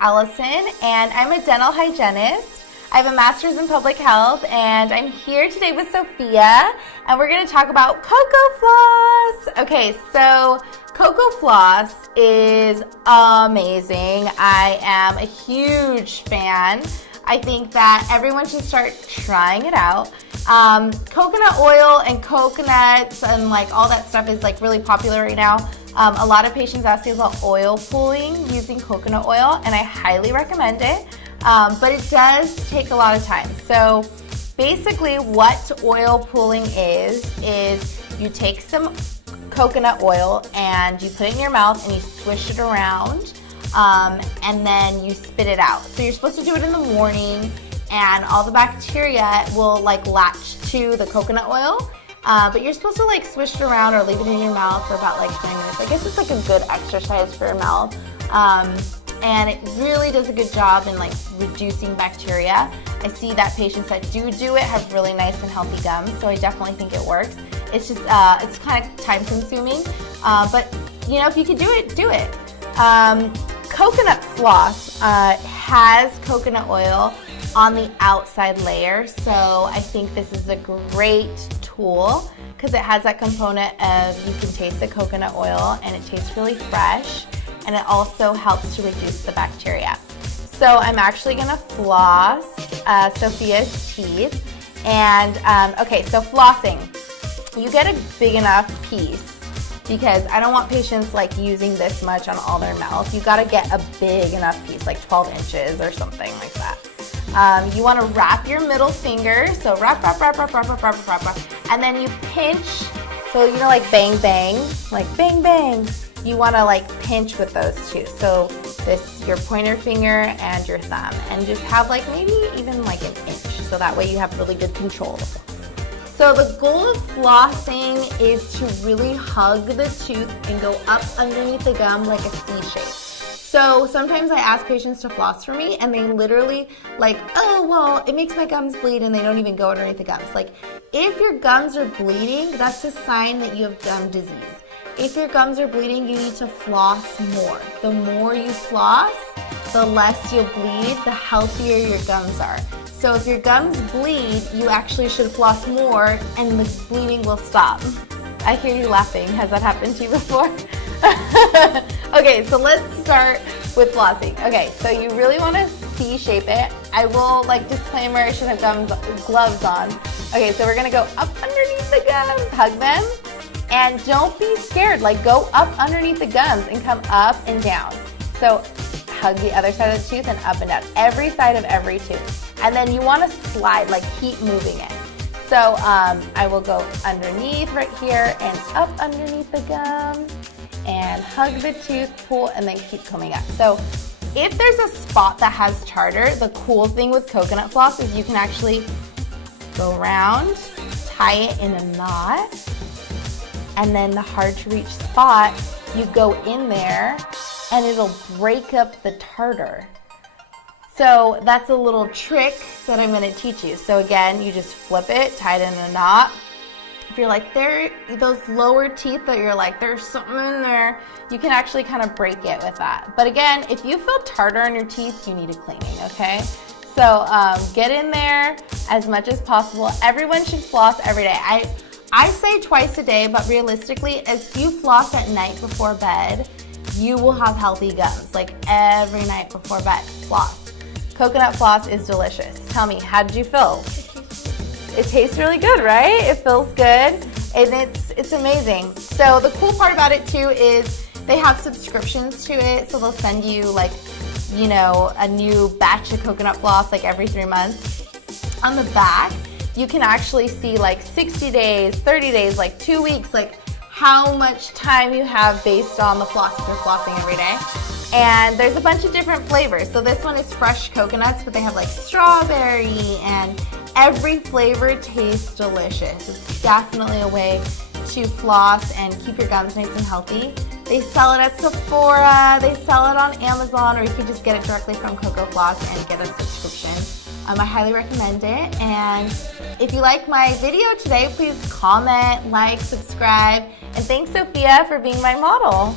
Allison, and I'm a dental hygienist. I have a master's in public health, and I'm here today with Sophia, and we're going to talk about CocoFloss. Okay, so CocoFloss is amazing. I am a huge fan. I think that everyone should start trying it out. Coconut oil and coconuts and like all that stuff is like really popular right now. A lot of patients ask me about oil pulling using coconut oil, and I highly recommend it. But it does take a lot of time. So basically what oil pulling is you take some coconut oil and you put it in your mouth and you swish it around, and then you spit it out. So you're supposed to do it in the morning, and all the bacteria will like latch to the coconut oil. But you're supposed to like swish it around or leave it in your mouth for about like 20 minutes. I guess it's like a good exercise for your mouth. And it really does a good job in like reducing bacteria. I see that patients that do it have really nice and healthy gums, so I definitely think it works. It's just, it's kind of time consuming, but you know, if you can do it, do it. Coconut floss has coconut oil on the outside layer, so I think this is a great tool because it has that component of you can taste the coconut oil and it tastes really fresh, and it also helps to reduce the bacteria. So I'm actually gonna floss Sophia's teeth, and okay, so flossing, you get a big enough piece because I don't want patients like using this much on all their mouth. You gotta get a big enough piece, like 12 inches or something like that. You wanna wrap your middle finger, so wrap, and then you pinch, so you know, like bang, bang, like bang, bang. You wanna like pinch with those two. So this, your pointer finger and your thumb, and just have like maybe even like an inch, so that way you have really good control. So the goal of flossing is to really hug the tooth and go up underneath the gum like a C shape. So sometimes I ask patients to floss for me and they literally like, oh, well, it makes my gums bleed, and they don't even go underneath the gums. Like, if your gums are bleeding, that's a sign that you have gum disease. If your gums are bleeding, you need to floss more. The more you floss, the less you'll bleed, the healthier your gums are. So if your gums bleed, you actually should floss more and the bleeding will stop. I hear you laughing. Has that happened to you before? Okay, so let's start with flossing. Okay, so you really want to C-shape it. I will, like, disclaimer, I should have gloves on. Okay, so we're gonna go up underneath the gums, hug them, and don't be scared. Like, go up underneath the gums and come up and down. So hug the other side of the tooth and up and down, every side of every tooth. And then you want to slide, like keep moving it. So I will go underneath right here and up underneath the gum and hug the tooth, pull, and then keep coming up. So if there's a spot that has tartar, the cool thing with coconut floss is you can actually go around, tie it in a knot, and then the hard to reach spot, you go in there and it'll break up the tartar. So that's a little trick that I'm gonna teach you. So again, you just flip it, tie it in a knot. If you're like, those lower teeth that you're like, there's something in there, you can actually kind of break it with that. But again, if you feel tartar on your teeth, you need a cleaning, okay? So get in there as much as possible. Everyone should floss every day. I say twice a day, but realistically, if you floss at night before bed, you will have healthy gums. Like every night before bed, floss. Coconut floss is delicious. Tell me, how did you feel? It tastes really good, right? It feels good, and it's amazing. So the cool part about it too is they have subscriptions to it, so they'll send you like, you know, a new batch of coconut floss like every 3 months. On the back, you can actually see like 60 days, 30 days, like 2 weeks, like how much time you have based on the floss if you're flossing every day. And there's a bunch of different flavors. So this one is fresh coconuts, but they have like strawberry, and every flavor tastes delicious. It's definitely a way to floss and keep your gums nice and healthy. They sell it at Sephora, they sell it on Amazon, or you can just get it directly from CocoFloss and get a subscription. I highly recommend it. And if you like my video today, please comment, like, subscribe, and thanks Sophia for being my model.